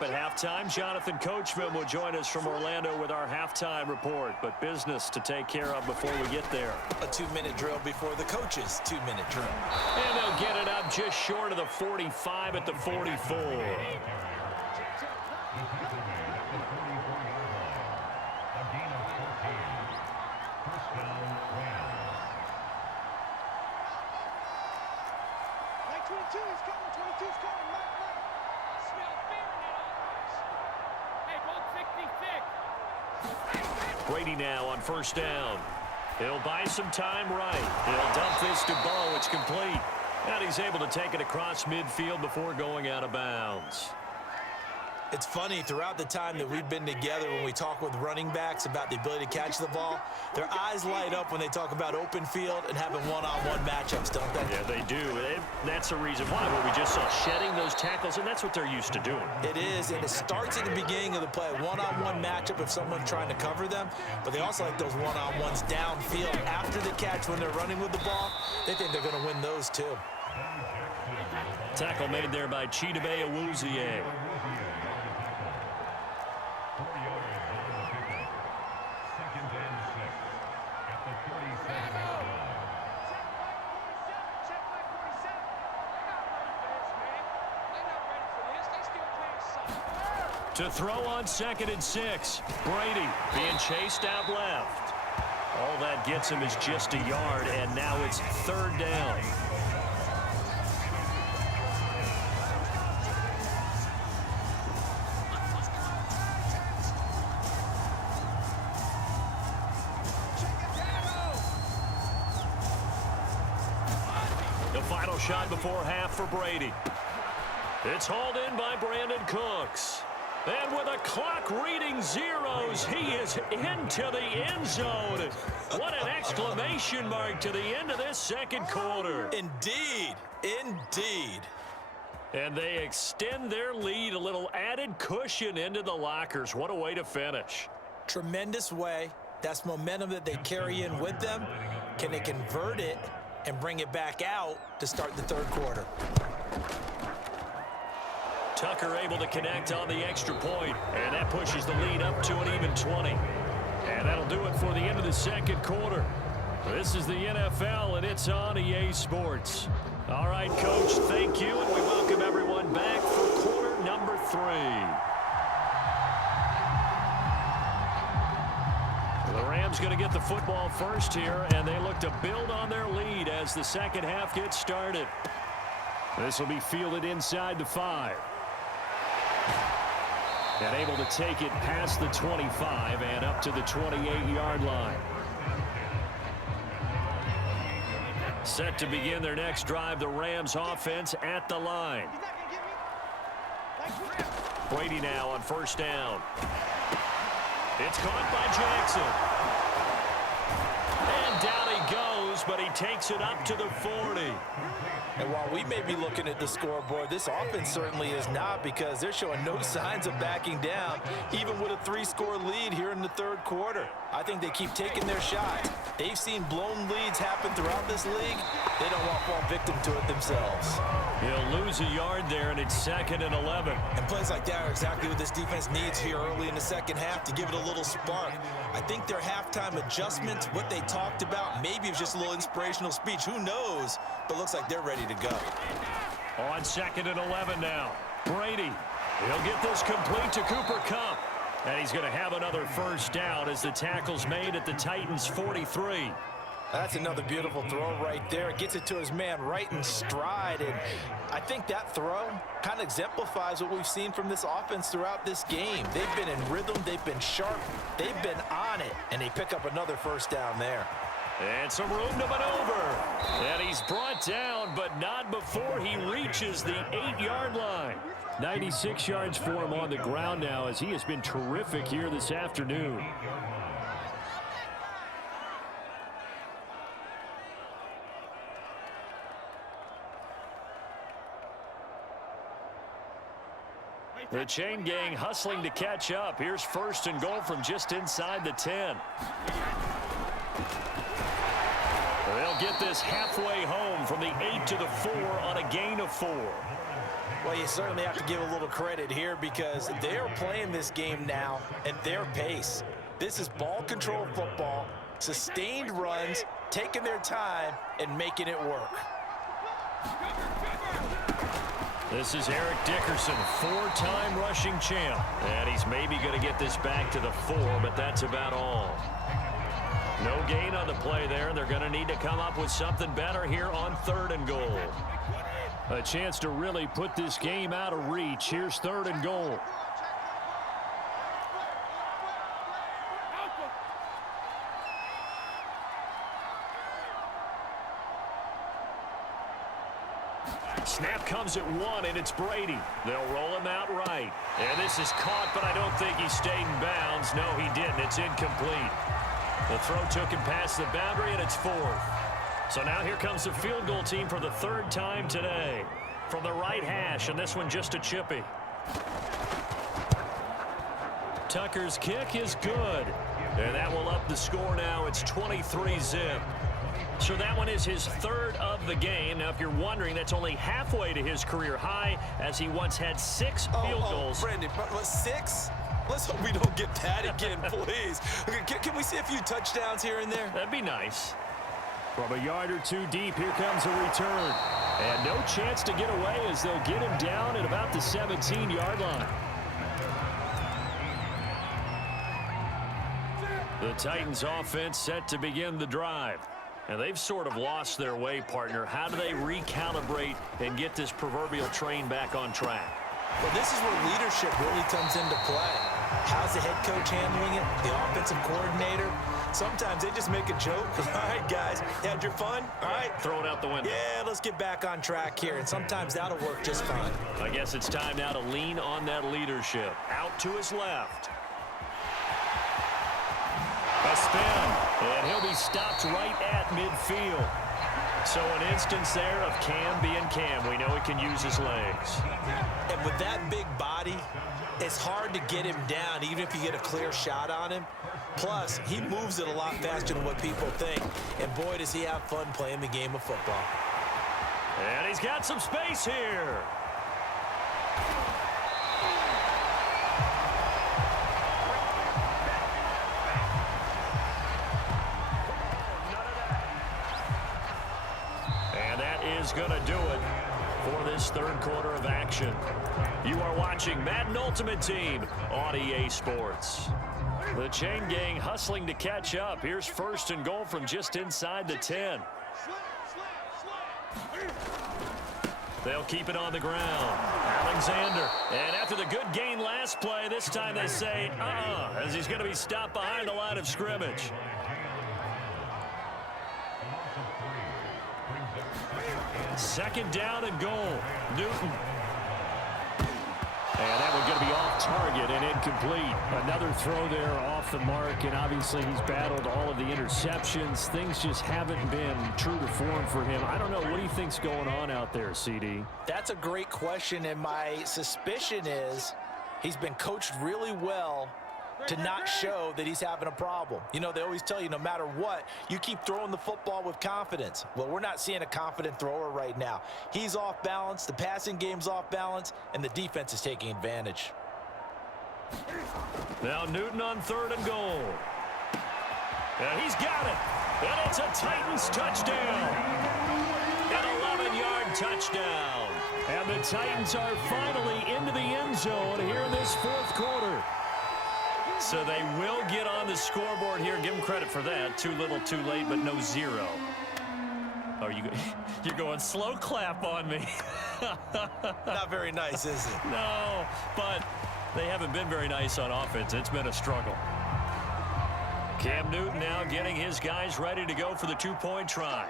up at halftime. Jonathan Coachman will join us from Orlando with our halftime report. But business to take care of before we get there. A 2-minute drill before the coach's 2-minute drill. And they'll get it up just short of the 45 at the 44. Brady now on first down. He'll buy some time right. He'll dump this to Bo. It's complete. And he's able to take it across midfield before going out of bounds. It's funny, throughout the time that we've been together, when we talk with running backs about the ability to catch the ball, their eyes light up when they talk about open field and having one-on-one matchups, don't they? Yeah, they do. That's the reason why. Well, we just saw shedding those tackles, and that's what they're used to doing. It is, and it starts at the beginning of the play, one-on-one matchup if someone's trying to cover them, but they also like those one-on-ones downfield after the catch when they're running with the ball. They think they're going to win those too. Tackle made there by Chidobe Awuzie. To throw on 2nd and 6. Brady being chased out left. All that gets him is just a yard, and now it's 3rd down. The final shot before half for Brady. It's hauled in by Brandon Cooks. And with a clock reading zeros, he is into the end zone. What an exclamation mark to the end of this second quarter. Indeed. Indeed. And they extend their lead, a little added cushion into the lockers. What a way to finish. Tremendous way. That's momentum that they carry in with them. Can they convert it and bring it back out to start the third quarter? Tucker able to connect on the extra point, and that pushes the lead up to an even 20. And that'll do it for the end of the second quarter. This is the NFL, and it's on EA Sports. All right, Coach, thank you, and we welcome everyone back for quarter number 3. The Rams going to get the football first here, and they look to build on their lead as the second half gets started. This will be fielded inside the 5. And able to take it past the 25 and up to the 28-yard line. Set to begin their next drive, the Rams offense at the line. Brady now on first down. It's caught by Jackson. And down he goes, but he takes it up to the 40. And while we may be looking at the scoreboard, this offense certainly is not, because they're showing no signs of backing down, even with a 3-score lead here in the third quarter. I think they keep taking their shots. They've seen blown leads happen throughout this league. They don't want to fall victim to it themselves. He'll lose a yard there, and it's 2nd and 11. And plays like that are exactly what this defense needs here early in the second half to give it a little spark. I think their halftime adjustments, what they talked about, maybe it was just a little inspirational speech. Who knows? But looks like they're ready to go. On 2nd and 11 now. Brady. He'll get this complete to Cooper Kupp. And he's going to have another first down as the tackle's made at the Titans' 43. That's another beautiful throw right there. Gets it to his man right in stride. And I think that throw kind of exemplifies what we've seen from this offense throughout this game. They've been in rhythm. They've been sharp. They've been on it. And they pick up another first down there. And some room to maneuver. And he's brought down, but not before he reaches the 8-yard line. 96 yards for him on the ground now, as he has been terrific here this afternoon. The chain gang hustling to catch up. Here's 1st and goal from just inside the 10. They'll get this halfway home from the 8 to the 4 on a gain of 4. Well, you certainly have to give a little credit here because they're playing this game now at their pace. This is ball control football, sustained runs, taking their time, and making it work. This is Eric Dickerson, four-time rushing champ. And he's maybe going to get this back to the 4, but that's about all. No gain on the play there. They're going to need to come up with something better here on 3rd and goal. A chance to really put this game out of reach. Here's 3rd and goal. Snap comes at 1, and it's Brady. They'll roll him out right. And this is caught, but I don't think he stayed in bounds. No, he didn't. It's incomplete. The throw took him past the boundary, and it's 4th. So now here comes the field goal team for the 3rd time today. From the right hash, and this one just a chippy. Tucker's kick is good. And that will up the score now. It's 23-zip. So that one is his 3rd of the game. Now, if you're wondering, that's only halfway to his career high, as he once had 6 field goals. Brandon, but 6? Let's hope we don't get that again, please. Can we see a few touchdowns here and there? That'd be nice. From a yard or 2 deep, here comes a return. And no chance to get away as they'll get him down at about the 17-yard line. The Titans offense set to begin the drive. And they've sort of lost their way, partner. How do they recalibrate and get this proverbial train back on track? Well, this is where leadership really comes into play. How's the head coach handling it? The offensive coordinator? Sometimes they just make a joke. All right, guys, had your fun? All right. Throw it out the window. Yeah, let's get back on track here. And sometimes that'll work just fine. I guess it's time now to lean on that leadership. Out to his left. A spin, and he'll be stopped right at midfield. So an instance there of Cam being Cam. We know he can use his legs. And with that big body, it's hard to get him down, even if you get a clear shot on him. Plus, he moves it a lot faster than what people think. And boy, does he have fun playing the game of football. And he's got some space here. Is going to do it for this 3rd quarter of action. You are watching Madden Ultimate Team on EA Sports. The chain gang hustling to catch up. Here's 1st and goal from just inside the 10. They'll keep it on the ground. Alexander. And after the good gain last play, this time they say, as he's going to be stopped behind the line of scrimmage. Second down and goal. Newton. And that one's going to be off target and incomplete. Another throw there off the mark, and obviously he's battled all of the interceptions. Things just haven't been true to form for him. I don't know. What do you think's going on out there, CD? That's a great question, and my suspicion is he's been coached really well to not show that he's having a problem. You know, they always tell you no matter what, you keep throwing the football with confidence. Well, we're not seeing a confident thrower right now. He's off balance, the passing game's off balance, and the defense is taking advantage. Now Newton on 3rd and goal. And he's got it. And it's a Titans touchdown. An 11-yard touchdown. And the Titans are finally into the end zone here in this 4th quarter. So they will get on the scoreboard here. Give them credit for that. Too little, too late, but no 0. Are you're going slow clap on me. Not very nice, is it? No, but they haven't been very nice on offense. It's been a struggle. Cam Newton now getting his guys ready to go for the 2-point try.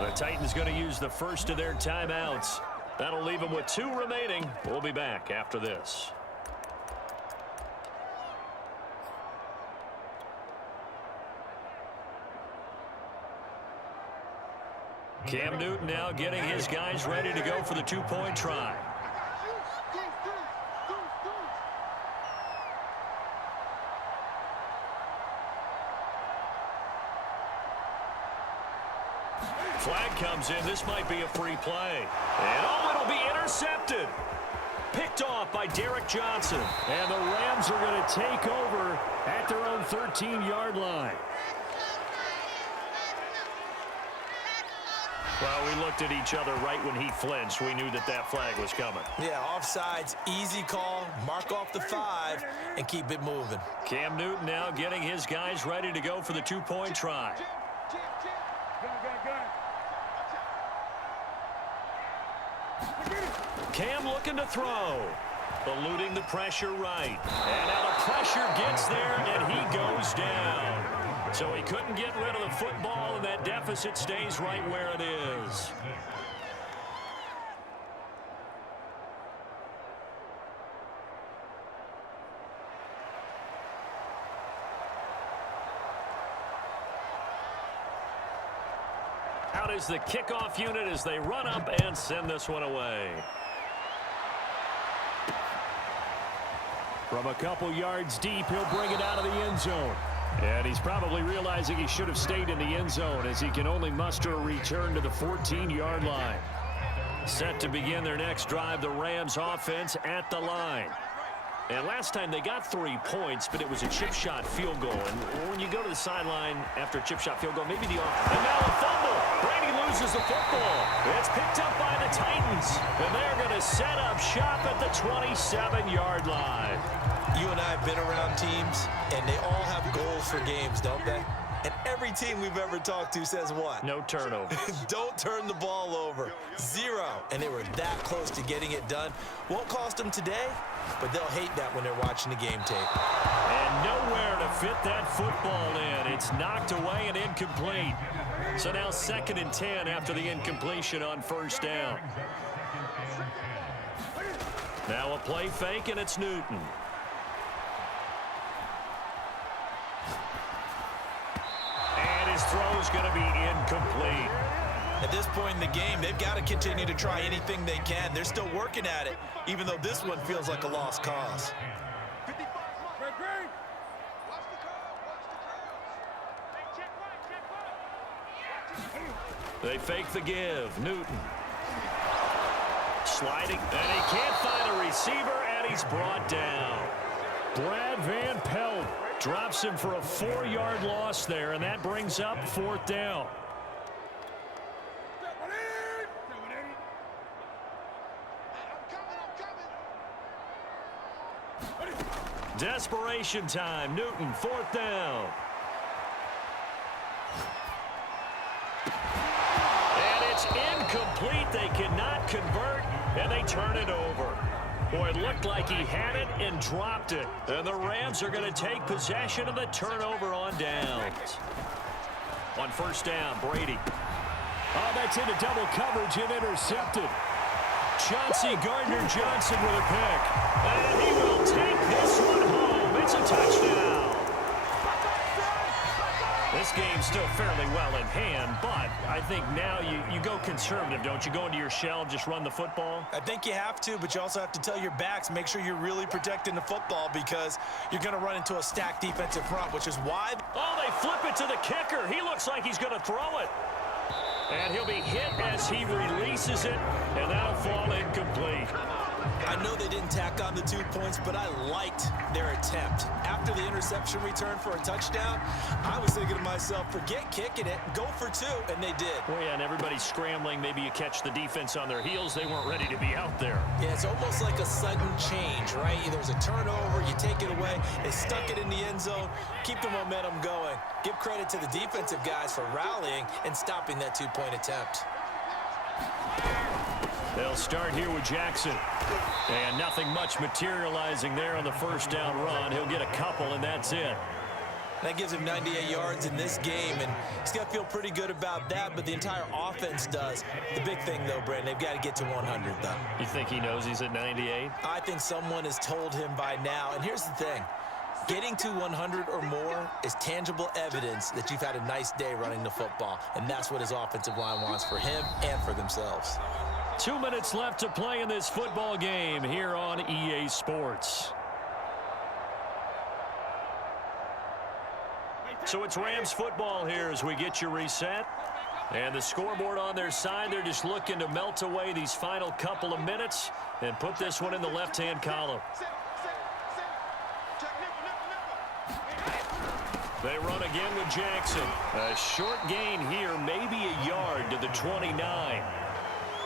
The Titans going to use the first of their timeouts. That'll leave them with 2 remaining. We'll be back after this. Cam Newton now getting his guys ready to go for the two-point try. Flag comes in. This might be a free play. And it'll be intercepted. Picked off by Derek Johnson. And the Rams are going to take over at their own 13-yard line. Well, we looked at each other right when he flinched. We knew that flag was coming. Yeah, offsides, easy call, mark off the 5, and keep it moving. Cam Newton now getting his guys ready to go for the two-point try. Cam looking to throw. Eluding the pressure right. And now the pressure gets there, and he goes down. So he couldn't get rid of the football, and that deficit stays right where it is. Out is the kickoff unit as they run up and send this one away. From a couple yards deep, he'll bring it out of the end zone. And he's probably realizing he should have stayed in the end zone as he can only muster a return to the 14-yard line. Set to begin their next drive, the Rams offense at the line. And last time they got 3 points, but it was a chip shot field goal. And when you go to the sideline after a chip shot field goal, maybe the offense. And now a fumble. Brady loses the football. It's picked up by the Titans. And they're going to set up shop at the 27-yard line. You and I have been around teams, and they all have goals for games, don't they? And every team we've ever talked to says what? No turnovers. Don't turn the ball over. 0. And they were that close to getting it done. Won't cost them today, but they'll hate that when they're watching the game tape. And nowhere to fit that football in. It's knocked away and incomplete. So now 2nd and 10 after the incompletion on first down. Now a play fake, and it's Newton. His throw is going to be incomplete. At this point in the game, they've got to continue to try anything they can. They're still working at it, even though this one feels like a lost cause. They fake the give. Newton. Sliding, and he can't find a receiver, and he's brought down. Brad Van Pelt drops him for a 4-yard loss there, and that brings up 4th down. Desperation time. Newton, 4th down. And it's incomplete. They cannot convert, and they turn it over. Boy, it looked like he had it and dropped it. And the Rams are going to take possession of the turnover on downs. On first down, Brady. Oh, that's into double coverage and intercepted. Chauncey Gardner-Johnson with a pick. And he will take this one home. It's a touchdown. This game's still fairly well in hand, but I think now you go conservative, don't you? Go into your shell, just run the football? I think you have to, but you also have to tell your backs, make sure you're really protecting the football because you're going to run into a stacked defensive front, which is why. Oh, they flip it to the kicker. He looks like he's going to throw it. And he'll be hit as he releases it, and that'll fall incomplete. I know they didn't tack on the 2 points, but I liked their attempt. After the interception return for a touchdown, I was thinking to myself, forget kicking it, go for 2, and they did. Well, yeah, and everybody's scrambling. Maybe you catch the defense on their heels. They weren't ready to be out there. Yeah, it's almost like a sudden change, right? There's a turnover, you take it away, they stuck it in the end zone, keep the momentum going. Give credit to the defensive guys for rallying and stopping that 2-point attempt. They'll start here with Jackson. And nothing much materializing there on the first down run. He'll get a couple, and that's it. That gives him 98 yards in this game, and he's got to feel pretty good about that, but the entire offense does. The big thing, though, Brandon, they've got to get to 100, though. You think he knows he's at 98? I think someone has told him by now, and here's the thing. Getting to 100 or more is tangible evidence that you've had a nice day running the football, and that's what his offensive line wants for him and for themselves. 2 minutes left to play in this football game here on EA Sports. So it's Rams football here as we get you reset. And the scoreboard on their side, they're just looking to melt away these final couple of minutes and put this one in the left-hand column. They run again with Jackson. A short gain here, maybe a yard to the 29.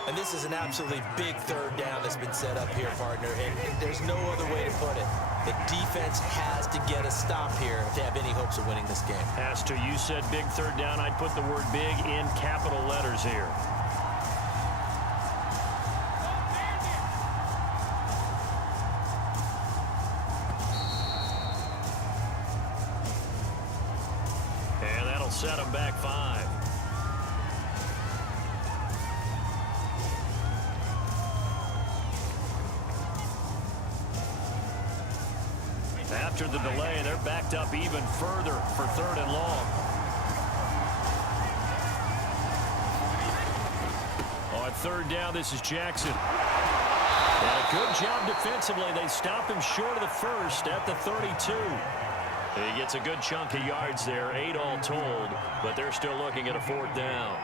And this is an absolutely big third down that's been set up here, partner. And there's no other way to put it. The defense has to get a stop here to have any hopes of winning this game. Has to. You said big third down. I'd put the word big in capital letters here. And that'll set them back 5. After the delay, they're backed up even further for third and long. On third down, this is Jackson. And a good job defensively. They stop him short of the first at the 32. He gets a good chunk of yards there, 8 all told, but they're still looking at a fourth down.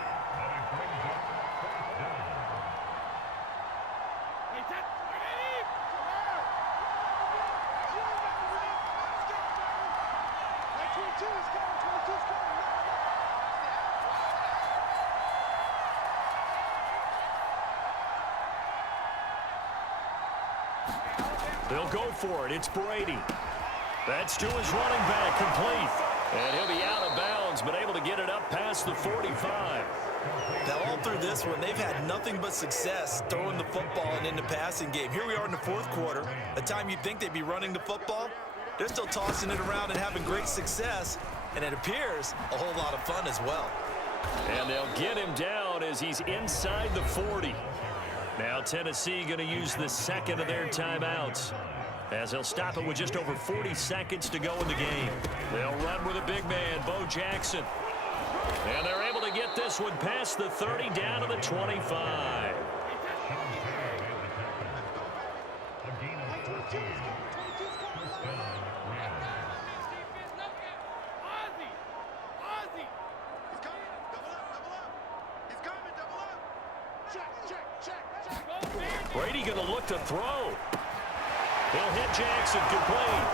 They'll go for it. It's Brady. That's to his running back, complete. And he'll be out of bounds, but able to get it up past the 45. Now, all through this one, they've had nothing but success throwing the football and in the passing game. Here we are in the fourth quarter. The time you'd think they'd be running the football, they're still tossing it around and having great success. And it appears a whole lot of fun as well. And they'll get him down as he's inside the 40. Now Tennessee going to use the second of their timeouts, as they'll stop it with just over 40 seconds to go in the game. They'll run with a big man, Bo Jackson. And they're able to get this one past the 30 down to the 25. Brady going to look to throw. He'll hit Jackson complete.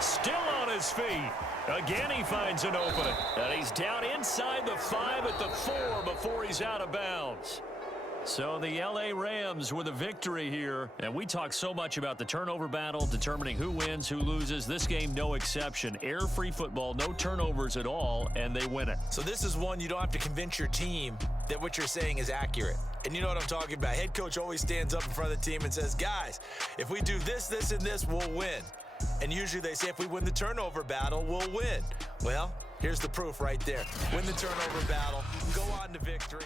Still on his feet. Again, he finds an opening. And he's down inside the 5 at the 4 before he's out of bounds. So the L.A. Rams with a victory here. And we talk so much about the turnover battle, determining who wins, who loses. This game, no exception. Air-free football, no turnovers at all, and they win it. So this is one you don't have to convince your team that what you're saying is accurate. And you know what I'm talking about. Head coach always stands up in front of the team and says, guys, if we do this, this, and this, we'll win. And usually they say if we win the turnover battle, we'll win. Well, here's the proof right there. Win the turnover battle, go on to victory.